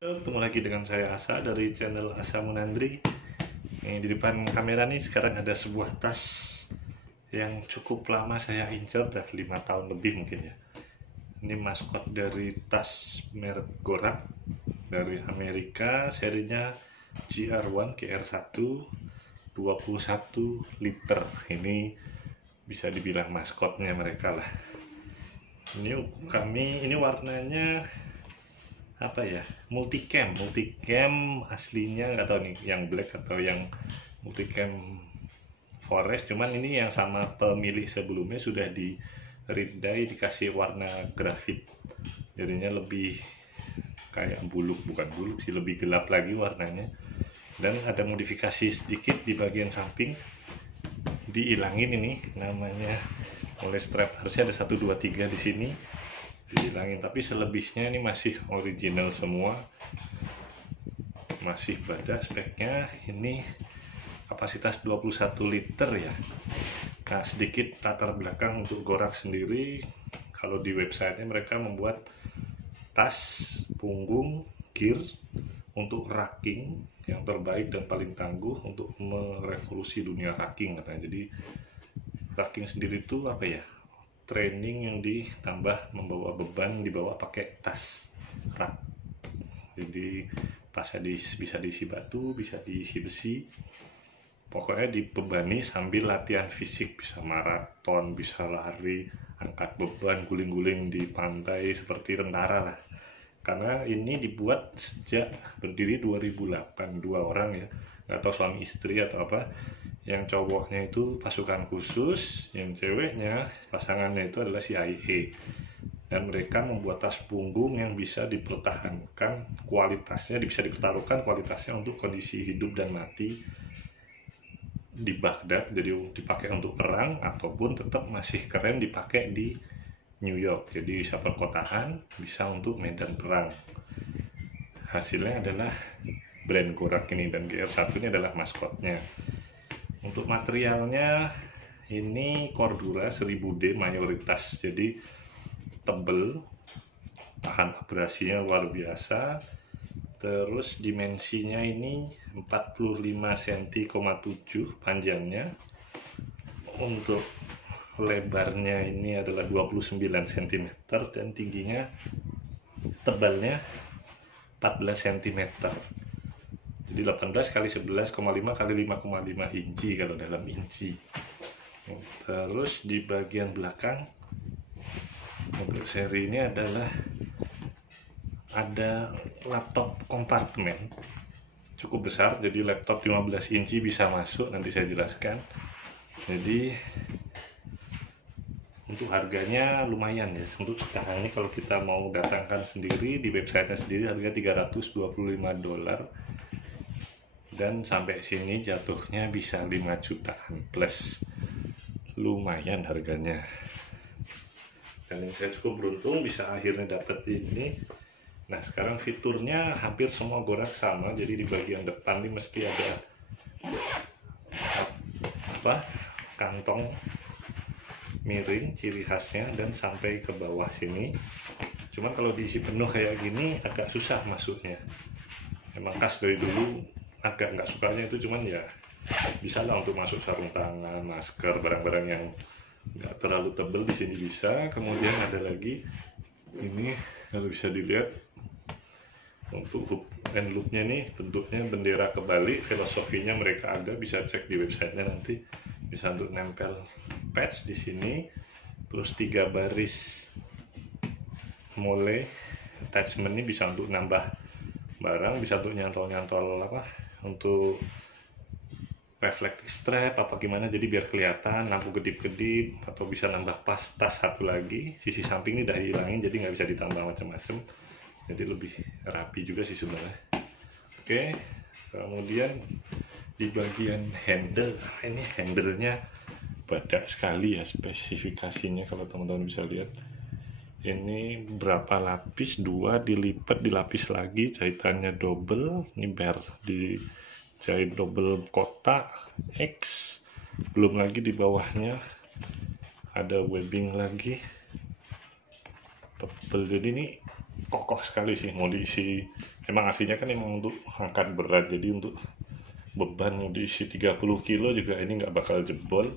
Ketemu lagi dengan saya Asa dari channel Asa Munandri. Di depan kamera nih sekarang ada sebuah tas yang cukup lama saya incer, udah 5 tahun lebih mungkin ya. Ini maskot dari tas merek Gorak dari Amerika, serinya GR1 21 liter. Ini bisa dibilang maskotnya mereka lah. Ini warnanya apa ya, multicam aslinya nggak tahu nih yang black atau yang multicam forest, cuman ini yang sama pemilik sebelumnya sudah di red dye, dikasih warna grafit, jadinya lebih kayak buluk, bukan buluk sih, lebih gelap lagi warnanya. Dan ada modifikasi sedikit di bagian samping, dihilangin ini namanya oleh strap, harusnya ada 1 2 3 di sini dihilangin, tapi selebihnya ini masih original semua, masih pada speknya. Ini kapasitas 21 liter ya. Nah, sedikit latar belakang untuk Gorak sendiri. Kalau di websitenya mereka membuat tas punggung gear untuk racking yang terbaik dan paling tangguh untuk merevolusi dunia racking katanya. Jadi racking sendiri itu apa ya, training yang ditambah membawa beban, dibawa pakai tas rak. Jadi tasnya bisa diisi batu, bisa diisi besi, pokoknya dibebani sambil latihan fisik, bisa maraton, bisa lari, angkat beban, guling-guling di pantai seperti tentara lah. Karena ini dibuat sejak berdiri 2008, 2 orang ya, nggak tahu suami istri atau apa. Yang cowoknya itu pasukan khusus, yang ceweknya pasangannya itu adalah CIA, dan mereka membuat tas punggung yang bisa dipertahankan kualitasnya, bisa dipertaruhkan kualitasnya untuk kondisi hidup dan mati di Baghdad. Jadi dipakai untuk perang ataupun tetap masih keren dipakai di New York, jadi bisa perkotaan, bisa untuk medan perang. Hasilnya adalah brand Gorak ini, dan GR1 ini adalah maskotnya. Untuk materialnya ini Cordura 1000D mayoritas, jadi tebel, tahan abrasinya luar biasa. Terus dimensinya ini 45 cm,7 panjangnya. Untuk lebarnya ini adalah 29 cm dan tingginya, tebalnya 14 cm. Jadi 18 kali 11,5 kali 5,5 inci kalau dalam inci. Terus di bagian belakang untuk seri ini adalah ada laptop kompartemen cukup besar, jadi laptop 15 inci bisa masuk, nanti saya jelaskan. Jadi untuk harganya lumayan ya, untuk sekarang ini kalau kita mau datangkan sendiri di websitenya sendiri harga $325, dan sampai sini jatuhnya bisa 5 jutaan plus, lumayan harganya. Dan saya cukup beruntung bisa akhirnya dapet ini. Nah, sekarang fiturnya hampir semua Gorak sama, jadi di bagian depan ini mesti ada kantong miring, ciri khasnya, dan sampai ke bawah sini. Cuman kalau diisi penuh kayak gini agak susah masuknya, emang khas dari dulu, agak nggak sukanya itu. Cuman ya bisa lah untuk masuk sarung tangan, masker, barang-barang yang nggak terlalu tebel di sini bisa. Kemudian ada lagi ini, kalau bisa dilihat untuk hook and loopnya nih, bentuknya bendera kebalik, filosofinya mereka ada, bisa cek di websitenya nanti. Bisa untuk nempel patch di sini, terus 3 baris mole attachment ini bisa untuk nambah barang, bisa untuk nyantol-nyantol untuk reflective strap apa gimana, jadi biar kelihatan lampu kedip-kedip, atau bisa nambah pas tas satu lagi. Sisi samping ini udah hilangin, jadi nggak bisa ditambah macam-macam, jadi lebih rapi juga sih sebenarnya. Oke, kemudian di bagian handle, ini handlenya badak sekali ya spesifikasinya, kalau teman-teman bisa lihat. Ini berapa lapis, 2 dilipat, dilapis lagi, jahitannya double, ini biar dijahit double kotak X. Belum lagi di bawahnya ada webbing lagi tebel, jadi ini kokoh sekali sih, mau diisi, emang aslinya kan emang untuk angkat berat, jadi untuk beban mau diisi 30 kilo juga ini nggak bakal jebol.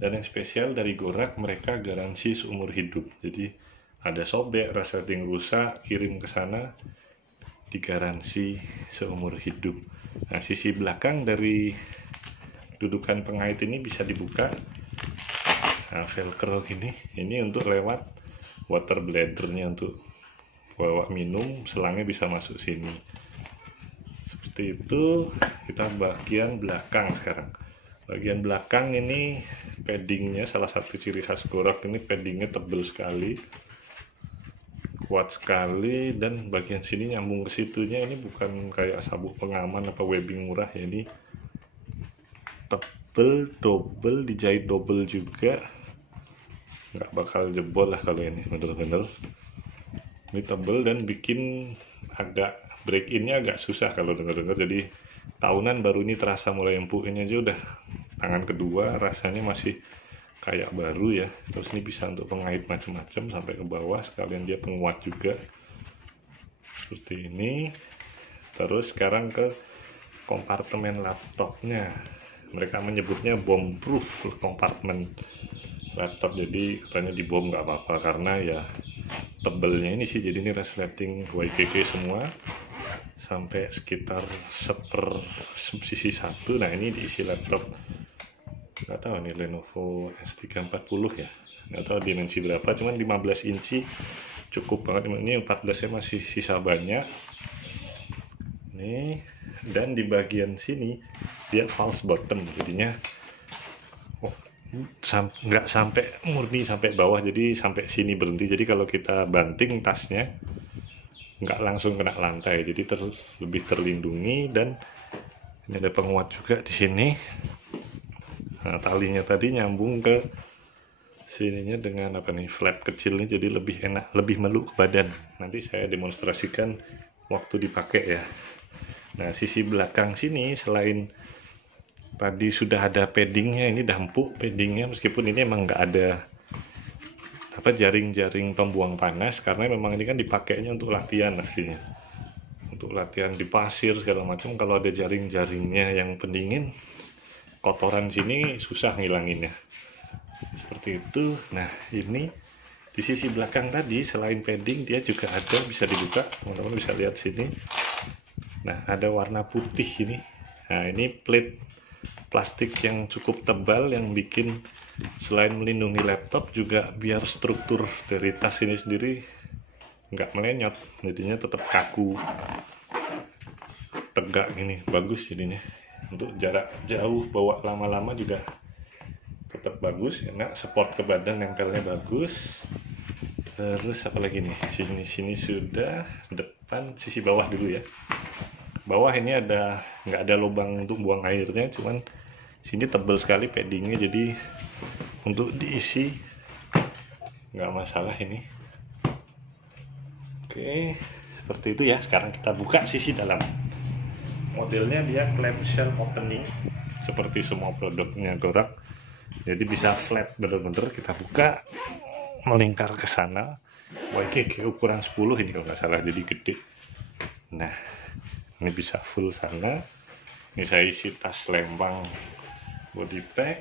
Dan yang spesial dari Gorak, mereka garansi seumur hidup, jadi ada sobek, resleting rusak, kirim ke sana digaransi seumur hidup. Nah, sisi belakang dari dudukan pengait ini bisa dibuka. Nah, velcro ini untuk lewat water bladdernya, untuk bawa minum, selangnya bisa masuk sini. Seperti itu. Kita bagian belakang sekarang. Bagian belakang ini paddingnya, salah satu ciri khas Gorak ini paddingnya tebal sekali, kuat sekali, dan bagian sini nyambung ke situnya. Ini bukan kayak sabuk pengaman apa webbing murah ya, ini tebel, double, dijahit double juga, nggak bakal jebol lah kalau ini, bener-bener ini tebel dan bikin agak break innya agak susah kalau denger-denger. Jadi tahunan baru ini terasa mulai empuk, ini aja udah tangan kedua rasanya masih kayak baru ya. Terus ini bisa untuk pengait macam-macam sampai ke bawah, sekalian dia penguat juga seperti ini. Terus sekarang ke kompartemen laptopnya, mereka menyebutnya bomb proof kompartemen laptop, jadi katanya di bom nggak apa-apa karena ya tebelnya ini sih. Jadi ini resleting YKK semua sampai sekitar sisi 1. Nah, ini diisi laptop, nggak tahu nih Lenovo S340 ya, nggak tahu dimensi berapa, cuman 15 inci cukup banget. Ini 14 nya masih sisa banyak nih. Dan di bagian sini dia false bottom, jadinya nggak sampai murni sampai bawah, jadi sampai sini berhenti. Jadi kalau kita banting tasnya nggak langsung kena lantai, jadi lebih terlindungi. Dan ini ada penguat juga di sini. Nah, talinya tadi nyambung ke sininya dengan apa nih, flap kecil nih, jadi lebih enak, lebih meluk ke badan. Nanti saya demonstrasikan waktu dipakai ya. Nah, sisi belakang sini selain tadi sudah ada paddingnya, ini udah empuk paddingnya, meskipun ini emang nggak ada apa jaring-jaring pembuang panas, karena memang ini kan dipakainya untuk latihan aslinya, untuk latihan di pasir segala macam. Kalau ada jaring-jaringnya yang pendingin, kotoran sini susah ngilanginnya seperti itu. Nah, ini di sisi belakang tadi selain padding dia juga ada, bisa dibuka, teman-teman bisa lihat sini. Nah, ada warna putih ini. Nah, ini plate plastik yang cukup tebal, yang bikin selain melindungi laptop juga biar struktur dari tas ini sendiri nggak melenyot, jadinya tetap kaku, tegak gini, bagus jadinya. Untuk jarak jauh bawa lama-lama juga tetap bagus, enak, support ke badan, nempelnya bagus. Terus apa lagi nih, sini sudah, depan, sisi bawah dulu ya. Bawah ini nggak ada lubang untuk buang airnya, cuman sini tebal sekali paddingnya, jadi untuk diisi nggak masalah ini. Oke, seperti itu ya. Sekarang kita buka sisi dalam. Modelnya dia clamshell opening seperti semua produknya Gorak, jadi bisa flat, bener-bener kita buka melingkar ke sana. YKK ukuran 10 ini kalau nggak salah, jadi gede. Nah, ini bisa full sana. Ini saya isi tas lempang body pack.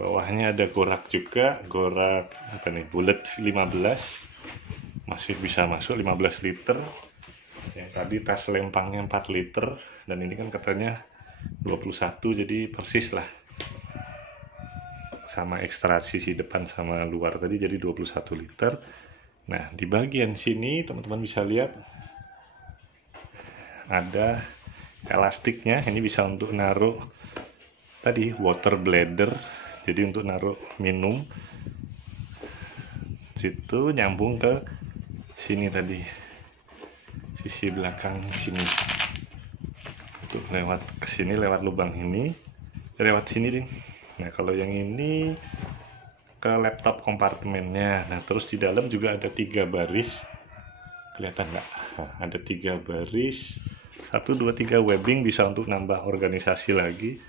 Bawahnya ada Gorak juga, Gorak apa nih, bullet 15, masih bisa masuk 15 liter. Yang tadi tas lempangnya 4 liter, dan ini kan katanya 21, jadi persis lah sama ekstra sisi depan sama luar tadi, jadi 21 liter. Nah, di bagian sini teman-teman bisa lihat ada elastiknya. Ini bisa untuk naruh tadi water bladder, jadi untuk naruh minum. Situ nyambung ke sini tadi, sisi belakang sini, untuk lewat ke sini, lewat lubang ini, lewat sini ding. Nah, kalau yang ini ke laptop kompartemennya. Nah, terus di dalam juga ada 3 baris, kelihatan nggak? Nah, ada 3 baris, 1, 2, 3 webbing, bisa untuk nambah organisasi lagi,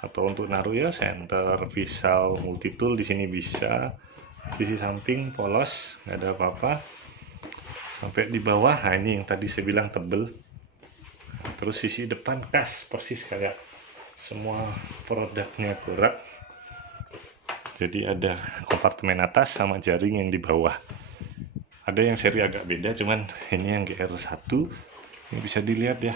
atau untuk naruh ya center, pisau, multitool di sini bisa. Sisi samping polos, nggak ada apa-apa. sampai di bawah. Nah, ini yang tadi saya bilang tebel. Terus sisi depan kas persis kayak semua produknya Gorak. Jadi ada kompartemen atas sama jaring yang di bawah. Ada yang seri agak beda, cuman ini yang GR1. Ini bisa dilihat ya,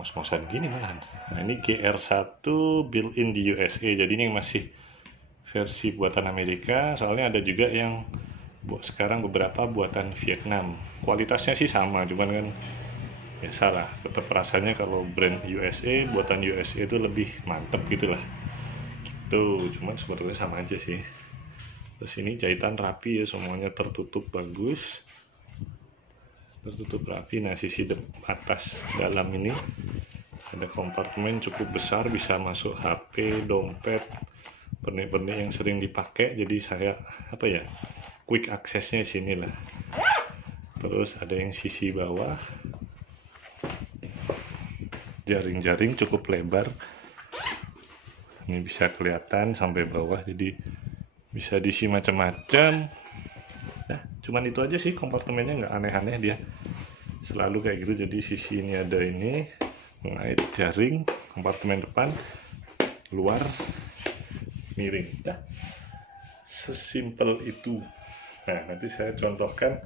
mos-mosan gini malahan. Nah, ini GR1 built in di USA. Jadi ini masih versi buatan Amerika. Soalnya ada juga yang sekarang beberapa buatan Vietnam. Kualitasnya sih sama, cuman kan ya salah. Tetap rasanya kalau brand USA, buatan USA itu lebih mantep gitu lah. Tuh, cuman sebenarnya sama aja sih. Terus ini jahitan rapi ya, semuanya tertutup bagus, tertutup rapi. Nah, sisi atas dalam ini ada kompartemen cukup besar, bisa masuk HP, dompet, pernik-pernik yang sering dipakai. Jadi saya quick aksesnya sini lah. Terus ada yang sisi bawah, jaring-jaring cukup lebar. Ini bisa kelihatan sampai bawah, jadi bisa diisi macam-macam. Nah, cuman itu aja sih, kompartemennya nggak aneh-aneh, dia selalu kayak gitu. Jadi sisi ini ada ini mengait jaring, kompartemen depan, luar miring. Nah, sesimpel itu. Nah, nanti saya contohkan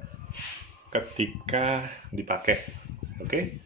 ketika dipakai. Oke?